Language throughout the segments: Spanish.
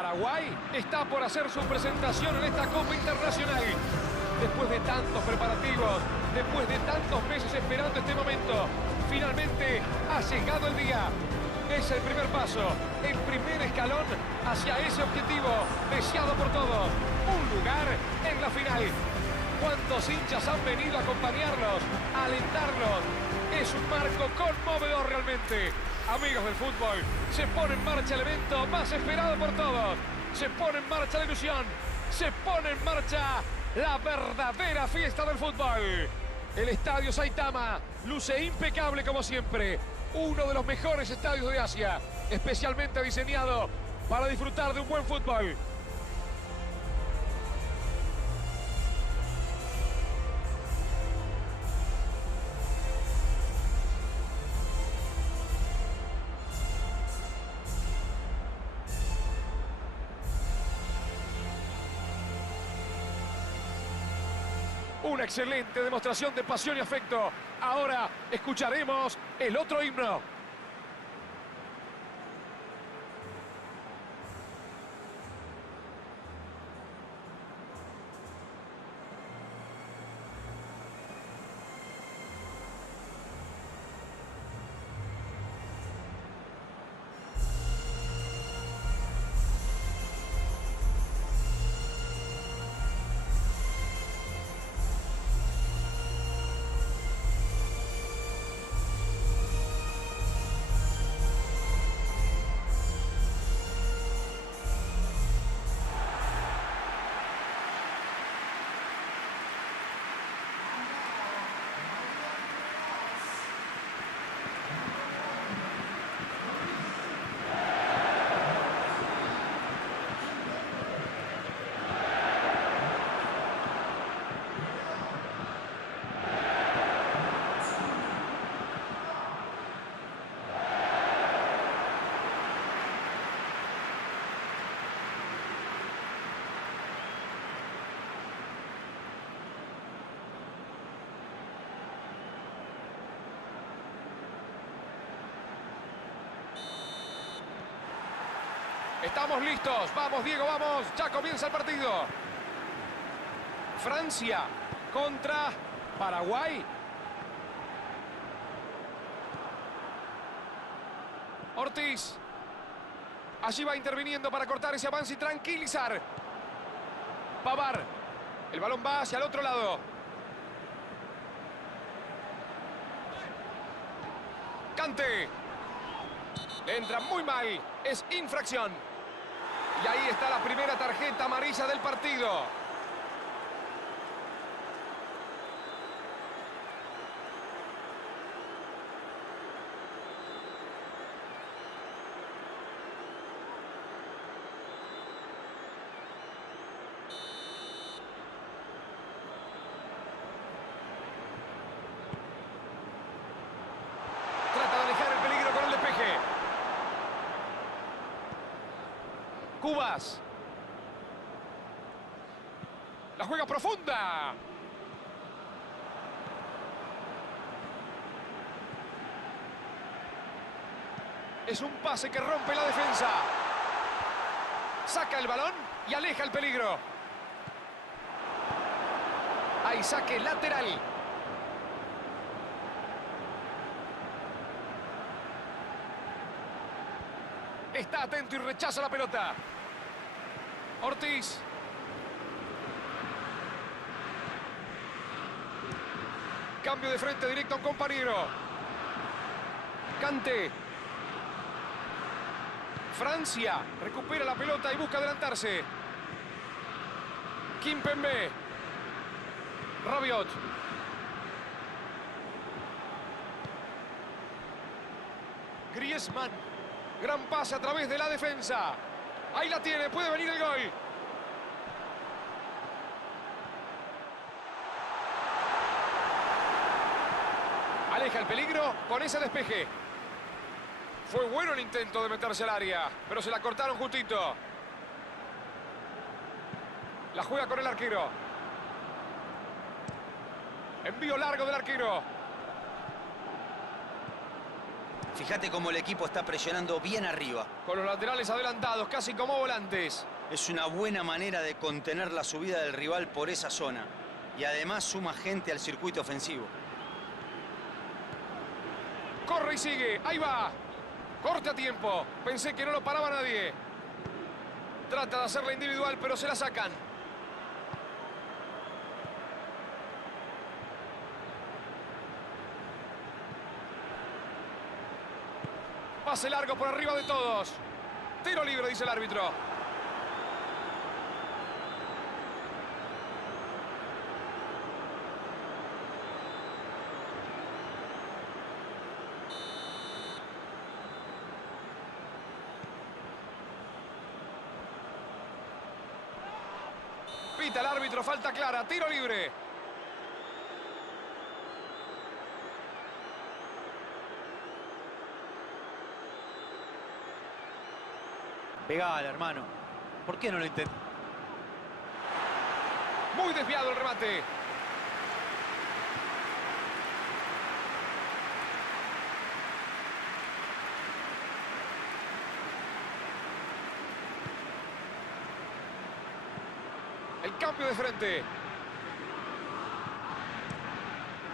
Paraguay está por hacer su presentación en esta Copa Internacional. Después de tantos preparativos, después de tantos meses esperando este momento, finalmente ha llegado el día. Es el primer paso, el primer escalón hacia ese objetivo deseado por todos. Un lugar en la final. ¿Cuántos hinchas han venido a acompañarlos, a alentarlos? Es un marco conmovedor realmente. Amigos del fútbol, se pone en marcha el evento más esperado por todos. Se pone en marcha la ilusión. Se pone en marcha la verdadera fiesta del fútbol. El Estadio Saitama luce impecable como siempre. Uno de los mejores estadios de Asia, especialmente diseñado para disfrutar de un buen fútbol. Una excelente demostración de pasión y afecto. Ahora escucharemos el otro himno. Estamos listos. Vamos, Diego, vamos. Ya comienza el partido. Francia contra Paraguay. Ortiz. Allí va interviniendo para cortar ese avance y tranquilizar. Pavard. El balón va hacia el otro lado. Kanté. Le entra muy mal. Es infracción. Y ahí está la primera tarjeta amarilla del partido. Trata de alejar el peligro con el despeje. Cubas. La juega profunda. Es un pase que rompe la defensa. Saca el balón y aleja el peligro. Hay saque lateral. Está atento y rechaza la pelota. Ortiz. Cambio de frente directo a un compañero. Kanté. Francia recupera la pelota y busca adelantarse. Kimpembe. Rabiot. Griezmann. Gran pase a través de la defensa. Ahí la tiene, puede venir el gol. Aleja el peligro con ese despeje. Fue bueno el intento de meterse al área, pero se la cortaron justito. La juega con el arquero. Envío largo del arquero. Fíjate cómo el equipo está presionando bien arriba. Con los laterales adelantados, casi como volantes. Es una buena manera de contener la subida del rival por esa zona. Y además suma gente al circuito ofensivo. Corre y sigue, ahí va. Corte a tiempo. Pensé que no lo paraba nadie. Trata de hacerla individual, pero se la sacan. Pase largo por arriba de todos. Tiro libre, dice el árbitro. Pita el árbitro, falta clara, tiro libre. Pegale, hermano. ¿Por qué no lo intentó? Muy desviado el remate. El cambio de frente.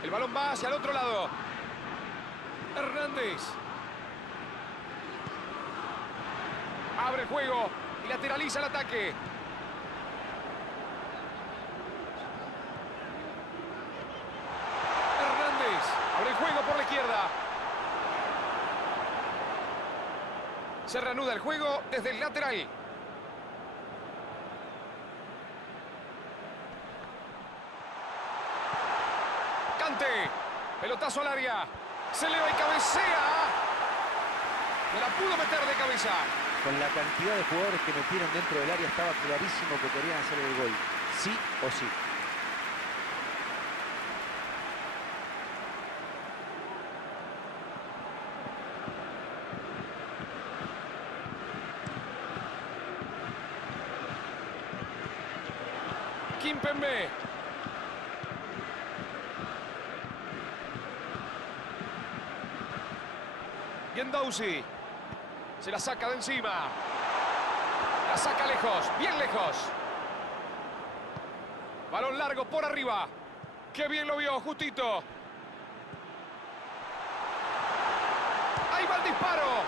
El balón va hacia el otro lado. Hernández. Abre el juego y lateraliza el ataque. Hernández. Abre el juego por la izquierda. Se reanuda el juego desde el lateral. Cante. Pelotazo al área. Se eleva y cabecea. No la pudo meter de cabeza. Con la cantidad de jugadores que metieron dentro del área estaba clarísimo que querían hacer el gol. Sí o sí. Kimpembe. Guendouzi. Se la saca de encima. La saca lejos, bien lejos. Balón largo por arriba. Qué bien lo vio, justito. Ahí va el disparo.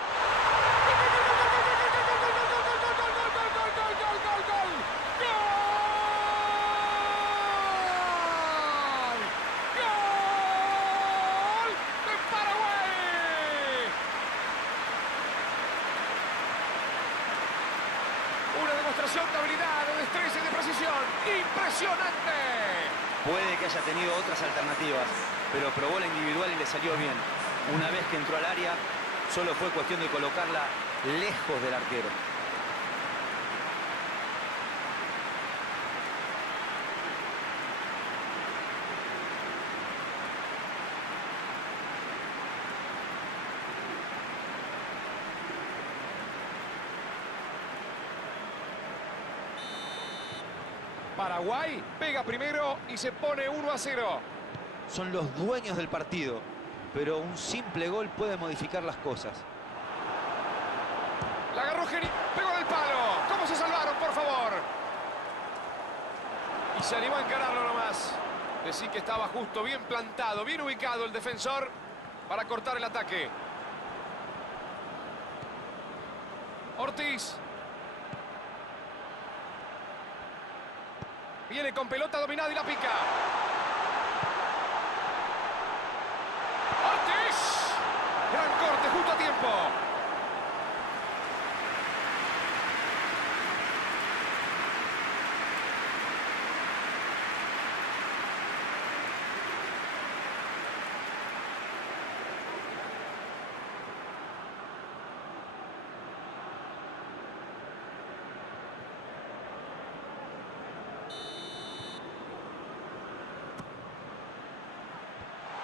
De habilidad, de destreza y de precisión. ¡Impresionante! Puede que haya tenido otras alternativas, pero probó la individual y le salió bien. Una vez que entró al área, solo fue cuestión de colocarla lejos del arquero. Paraguay pega primero y se pone 1-0. Son los dueños del partido, pero un simple gol puede modificar las cosas. La agarró Geni, pegó en el palo. ¿Cómo se salvaron, por favor? Y se animó a encararlo nomás. Decí que estaba justo, bien plantado, bien ubicado el defensor para cortar el ataque. Ortiz. Viene con pelota dominada y la pica. Ortiz. Gran corte, justo a tiempo.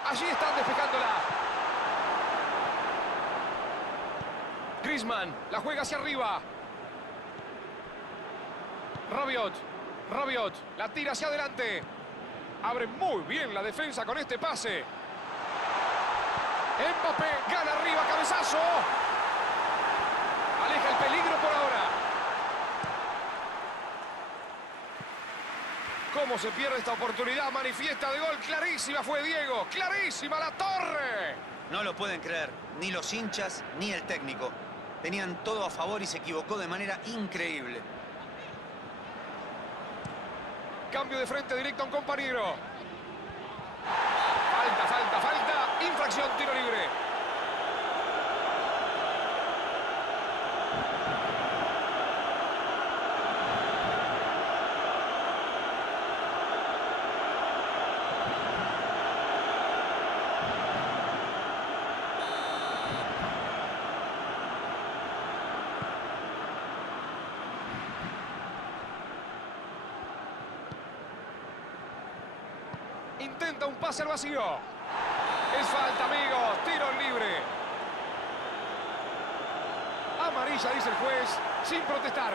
Allí están despejándola. Griezmann la juega hacia arriba. Rabiot la tira hacia adelante. Abre muy bien la defensa con este pase. Mbappé gana arriba, cabeza. cabezazo. Aleja el peligro por ahora. ¿Cómo se pierde esta oportunidad manifiesta de gol? Clarísima fue Diego. Clarísima la torre. No lo pueden creer, ni los hinchas ni el técnico. Tenían todo a favor y se equivocó de manera increíble. Cambio de frente directo a un compañero. Falta. Infracción, tiro libre. Intenta un pase al vacío. Es falta, amigos. Tiro libre. Amarilla, dice el juez, sin protestar.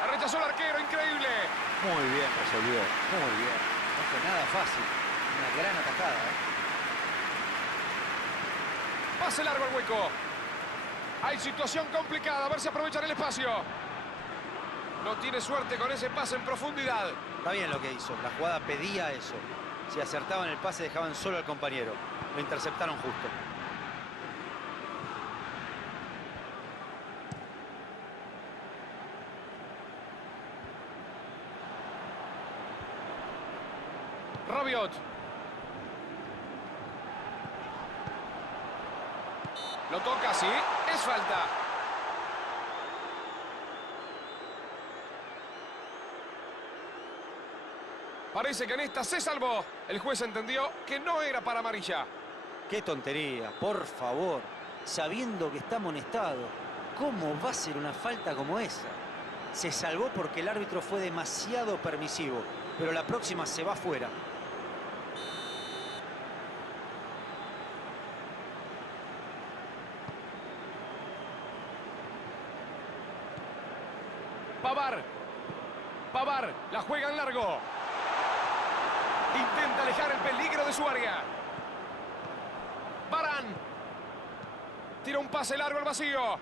La rechazó el arquero, increíble. Muy bien resolvió, muy bien. No fue nada fácil. Una gran atajada, Pase largo al hueco. Hay situación complicada, a ver si aprovechan el espacio. No tiene suerte con ese pase en profundidad. Está bien lo que hizo, la jugada pedía eso. Si acertaban el pase dejaban solo al compañero. Lo interceptaron justo. Rabiot. Lo toca, sí. Es falta. Parece que en esta se salvó. El juez entendió que no era para amarilla. ¡Qué tontería! Por favor. Sabiendo que está amonestado, ¿cómo va a ser una falta como esa? Se salvó porque el árbitro fue demasiado permisivo, pero la próxima se va fuera. Pavard, la juega en largo. Intenta alejar el peligro de su área. Varane. Tira un pase largo al vacío.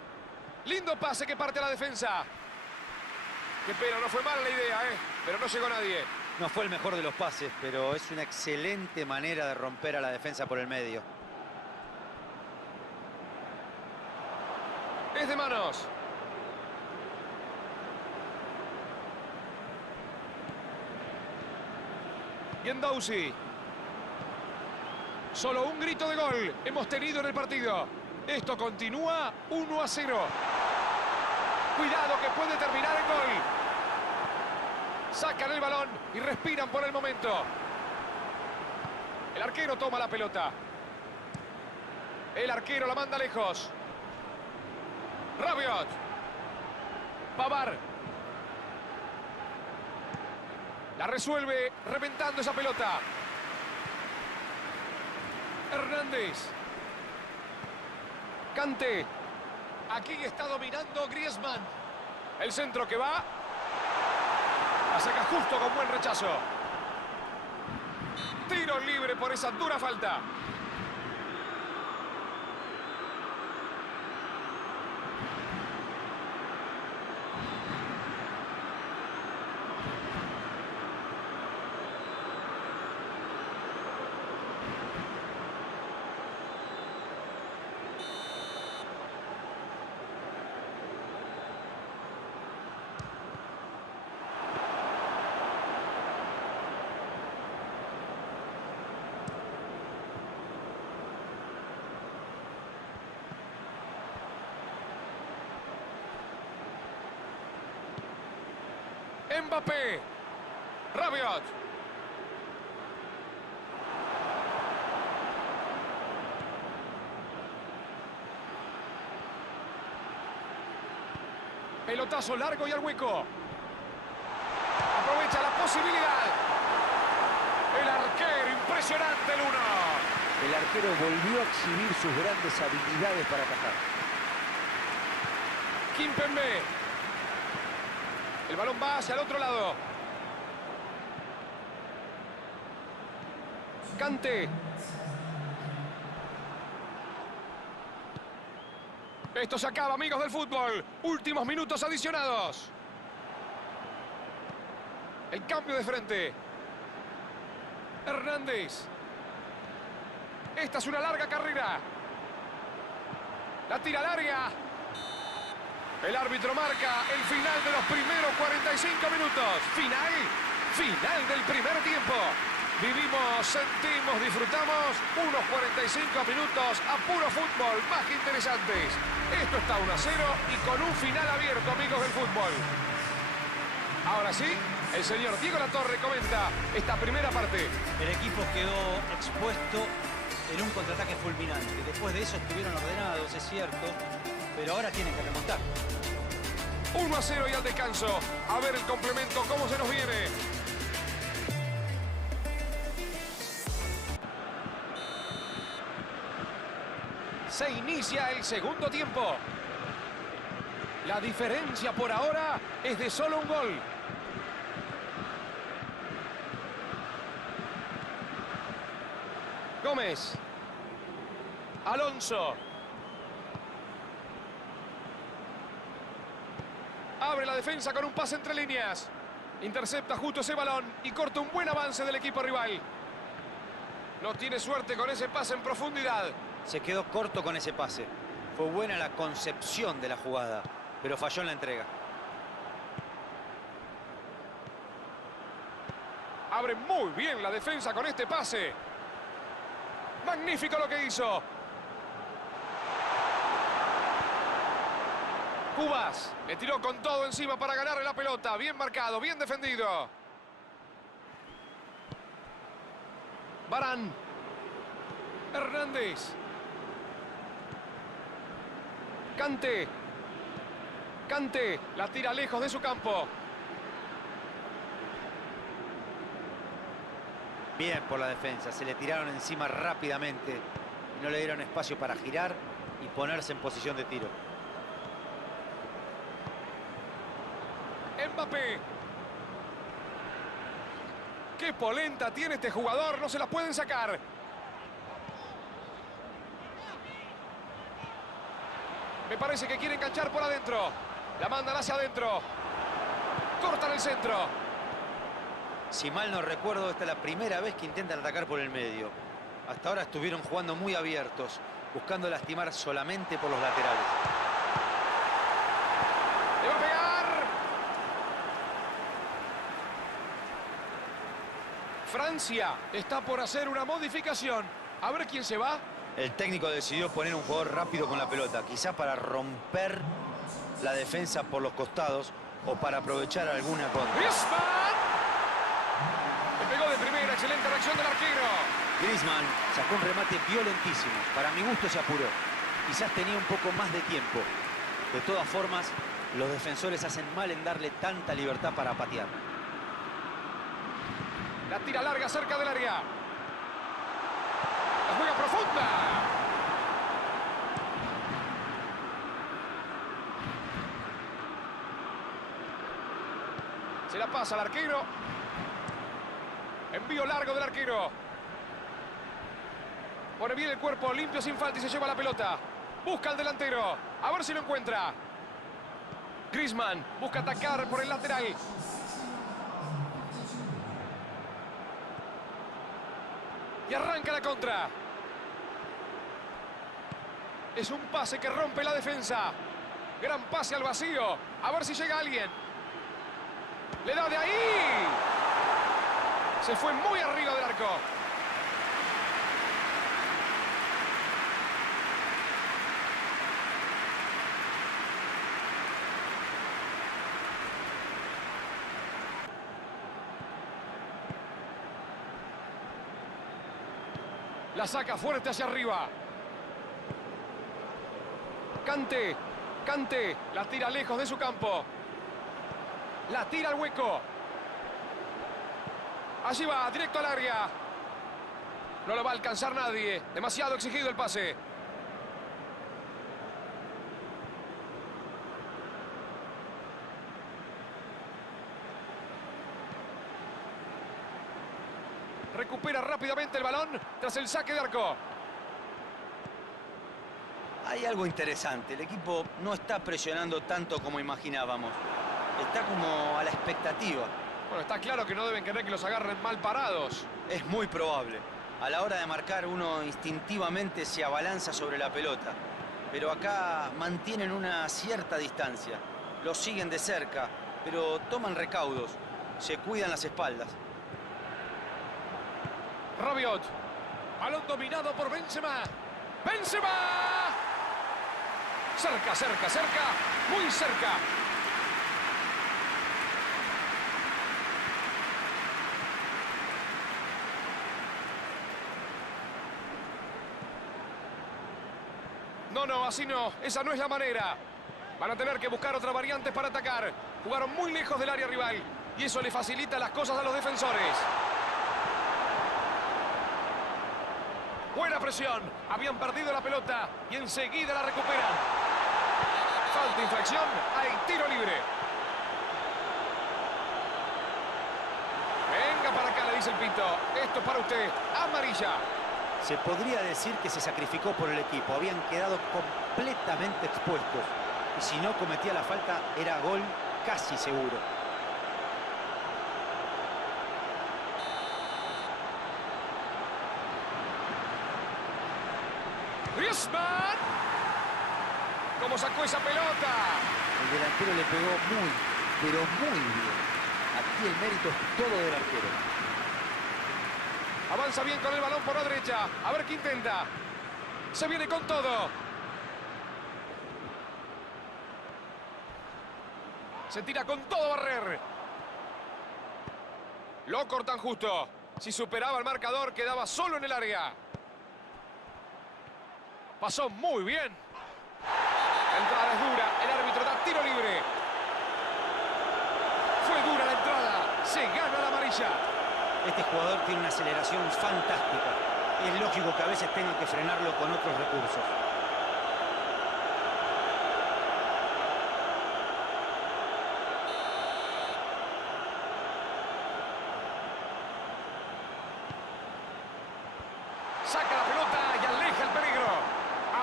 Lindo pase que parte a la defensa. Qué pena, no fue mala la idea, pero no llegó nadie. No fue el mejor de los pases, pero es una excelente manera de romper a la defensa por el medio. Es de manos. Guendouzi. Solo un grito de gol hemos tenido en el partido. Esto continúa 1-0. Cuidado que puede terminar en gol. Sacan el balón y respiran por el momento. El arquero toma la pelota. El arquero la manda lejos. Rabiot. Pavard. La resuelve reventando esa pelota. Hernández. Kanté. Aquí está dominando Griezmann. El centro que va. La saca justo con buen rechazo. Tiro libre por esa dura falta. Mbappé. Rabiot. Pelotazo largo y al hueco. Aprovecha la posibilidad. El arquero impresionante. Impresionante el 1. El arquero volvió a exhibir sus grandes habilidades para atajar. Kimpembe. El balón va hacia el otro lado. Kanté. Esto se acaba, amigos del fútbol. Últimos minutos adicionados. El cambio de frente. Hernández. Esta es una larga carrera. La tira al área. El árbitro marca el final de los primeros 45 minutos. Final del primer tiempo. Vivimos, sentimos, disfrutamos unos 45 minutos a puro fútbol, más que interesantes. Esto está 1-0 y con un final abierto, amigos del fútbol. Ahora sí, el señor Diego Latorre comenta esta primera parte. El equipo quedó expuesto en un contraataque fulminante. Después de eso estuvieron ordenados, es cierto, pero ahora tienen que remontar. 1-0 y al descanso. A ver el complemento, cómo se nos viene. Se inicia el segundo tiempo. La diferencia por ahora es de solo un gol. Gómez. Alonso. Abre la defensa con un pase entre líneas. Intercepta justo ese balón y corta un buen avance del equipo rival. No tiene suerte con ese pase en profundidad. Se quedó corto con ese pase. Fue buena la concepción de la jugada, pero falló en la entrega. Abre muy bien la defensa con este pase. Magnífico lo que hizo. Cubas le tiró con todo encima para ganarle la pelota. Bien marcado, bien defendido. Varane. Hernández. Kanté. Kanté la tira lejos de su campo. Bien por la defensa, se le tiraron encima rápidamente. No le dieron espacio para girar y ponerse en posición de tiro. Mbappé. Qué polenta tiene este jugador, no se la pueden sacar. Me parece que quiere enganchar por adentro. La mandan hacia adentro. Cortan el centro. Si mal no recuerdo, esta es la primera vez que intentan atacar por el medio. Hasta ahora estuvieron jugando muy abiertos, buscando lastimar solamente por los laterales. ¡Le va a pegar! Francia está por hacer una modificación. A ver quién se va. El técnico decidió poner un jugador rápido con la pelota, quizá para romper la defensa por los costados o para aprovechar alguna contra. ¡Griezmann! Le pegó de primera, excelente reacción del arquero. Griezmann sacó un remate violentísimo. Para mi gusto se apuró. Quizás tenía un poco más de tiempo. De todas formas, los defensores hacen mal en darle tanta libertad para patear. La tira larga cerca del área. La juega profunda. Se la pasa al arquero. Envío largo del arquero. Pone bien el cuerpo, limpio sin falta y se lleva la pelota. Busca al delantero. A ver si lo encuentra. Griezmann busca atacar por el lateral. Y arranca la contra. Es un pase que rompe la defensa. Gran pase al vacío. A ver si llega alguien. Le da de ahí. Se fue muy arriba del arco. La saca fuerte hacia arriba. Kanté. Kanté la tira lejos de su campo. La tira al hueco. Allí va, directo al área. No lo va a alcanzar nadie. Demasiado exigido el pase. Recupera rápidamente el balón tras el saque de arco. Hay algo interesante. El equipo no está presionando tanto como imaginábamos. Está como a la expectativa. Bueno, está claro que no deben querer que los agarren mal parados. Es muy probable. A la hora de marcar, uno instintivamente se abalanza sobre la pelota. Pero acá mantienen una cierta distancia. Los siguen de cerca, pero toman recaudos. Se cuidan las espaldas. Rabiot. Balón dominado por Benzema. ¡Benzema! Cerca, cerca, cerca. Muy cerca. No, así no. Esa no es la manera. Van a tener que buscar otra variante para atacar. Jugaron muy lejos del área rival. Y eso le facilita las cosas a los defensores. Buena presión. Habían perdido la pelota y enseguida la recuperan. Falta, infracción. Hay tiro libre. Venga para acá, le dice el pito. Esto es para usted. Amarilla. Se podría decir que se sacrificó por el equipo. Habían quedado completamente expuestos. Y si no cometía la falta, era gol casi seguro. Griezmann. ¿Cómo sacó esa pelota? El delantero le pegó muy, pero muy bien. Aquí el mérito es todo del arquero. Avanza bien con el balón por la derecha. A ver qué intenta. Se viene con todo. Se tira con todo a barrer. Lo cortan justo. Si superaba el marcador, quedaba solo en el área. Pasó muy bien. La entrada es dura. El árbitro da tiro libre. Fue dura la entrada. Se gana la amarilla. Este jugador tiene una aceleración fantástica. Es lógico que a veces tengan que frenarlo con otros recursos. Saca la pelota y aleja el peligro.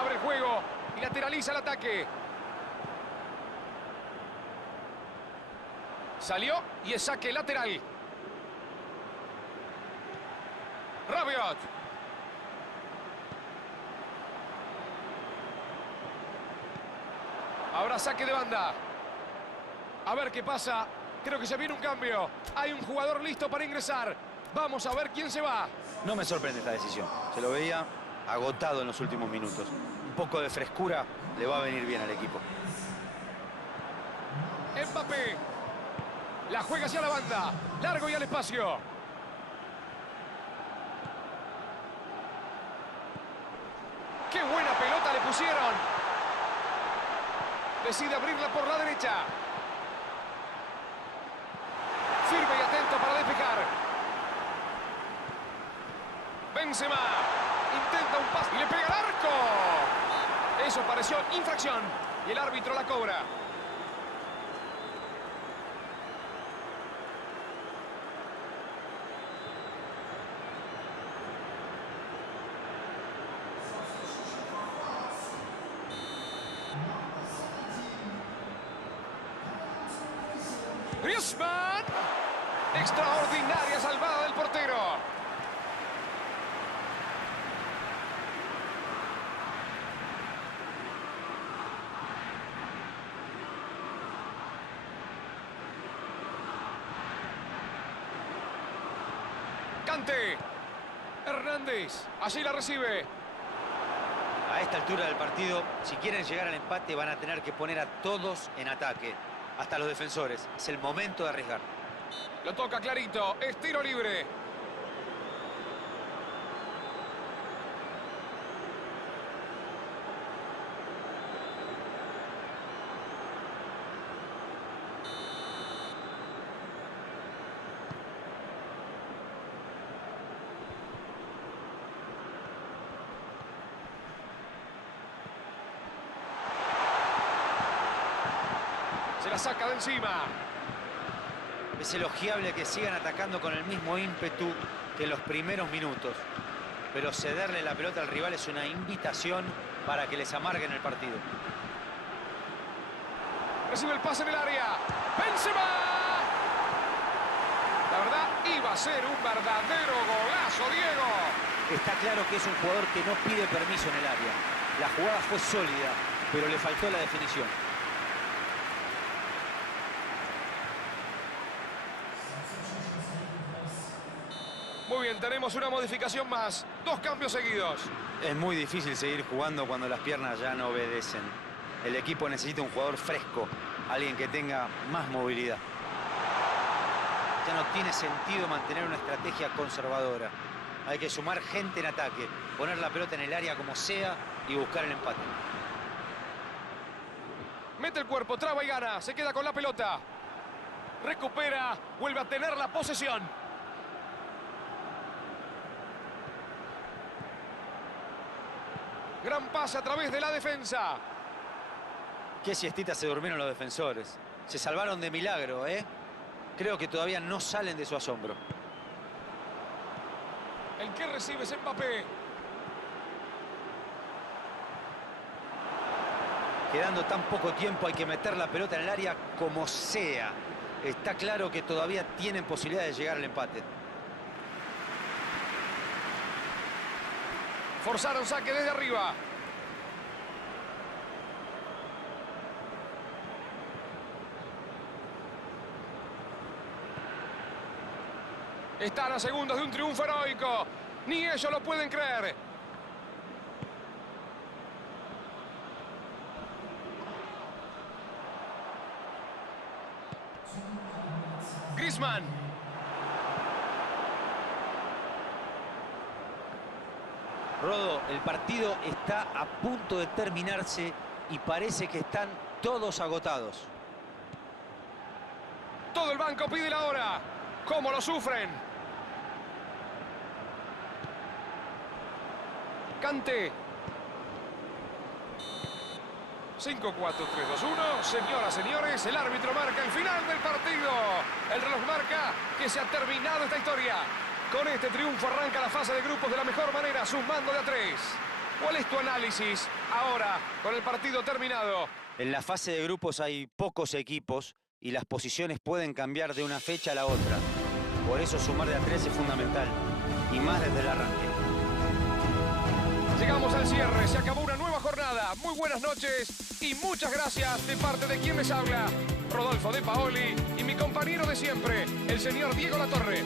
Abre el juego y lateraliza el ataque. Salió y es saque lateral. Rabiot. Ahora saque de banda. A ver qué pasa. Creo que se viene un cambio. Hay un jugador listo para ingresar. Vamos a ver quién se va. No me sorprende esta decisión. Se lo veía agotado en los últimos minutos. Un poco de frescura le va a venir bien al equipo. Mbappé. La juega hacia la banda. Largo y al espacio. ¡Qué buena pelota le pusieron! Decide abrirla por la derecha. Firme y atento para despejar. Benzema. Intenta un pase y le pega al arco. Eso pareció infracción. Y el árbitro la cobra. Griezmann. Extraordinaria salvada del portero. Kanté. Hernández. Allí la recibe. A esta altura del partido, si quieren llegar al empate, van a tener que poner a todos en ataque. Hasta los defensores. Es el momento de arriesgar. Lo toca clarito. Es tiro libre. saca de encima. Es elogiable que sigan atacando con el mismo ímpetu que en los primeros minutos. Pero cederle la pelota al rival es una invitación para que les amarguen el partido. Recibe el pase en el área. ¡Benzema! La verdad, iba a ser un verdadero golazo, Diego. Está claro que es un jugador que no pide permiso en el área. La jugada fue sólida, pero le faltó la definición. Muy bien, tenemos una modificación más. 2 cambios seguidos. Es muy difícil seguir jugando cuando las piernas ya no obedecen. El equipo necesita un jugador fresco, alguien que tenga más movilidad. Ya no tiene sentido mantener una estrategia conservadora. Hay que sumar gente en ataque, poner la pelota en el área como sea y buscar el empate. Mete el cuerpo, traba y gana. Se queda con la pelota. Recupera, vuelve a tener la posesión. Gran pase a través de la defensa. Qué siestita se durmieron los defensores. Se salvaron de milagro, ¿eh? Creo que todavía no salen de su asombro. El que recibe es Mbappé. Quedando tan poco tiempo hay que meter la pelota en el área como sea. Está claro que todavía tienen posibilidad de llegar al empate. Forzaron saque desde arriba. Están a segundos de un triunfo heroico. Ni ellos lo pueden creer. Griezmann. Rodo, el partido está a punto de terminarse y parece que están todos agotados. Todo el banco pide la hora. ¿Cómo lo sufren? Kanté. 5, 4, 3, 2, 1. Señoras, señores, el árbitro marca el final del partido. El reloj marca que se ha terminado esta historia. Con este triunfo arranca la fase de grupos de la mejor manera, sumando de a 3. ¿Cuál es tu análisis ahora con el partido terminado? En la fase de grupos hay pocos equipos y las posiciones pueden cambiar de una fecha a la otra. Por eso sumar de a 3 es fundamental, y más desde el arranque. Llegamos al cierre, se acabó una nueva jornada. Muy buenas noches y muchas gracias de parte de quien les habla, Rodolfo De Paoli, y mi compañero de siempre, el señor Diego Latorre.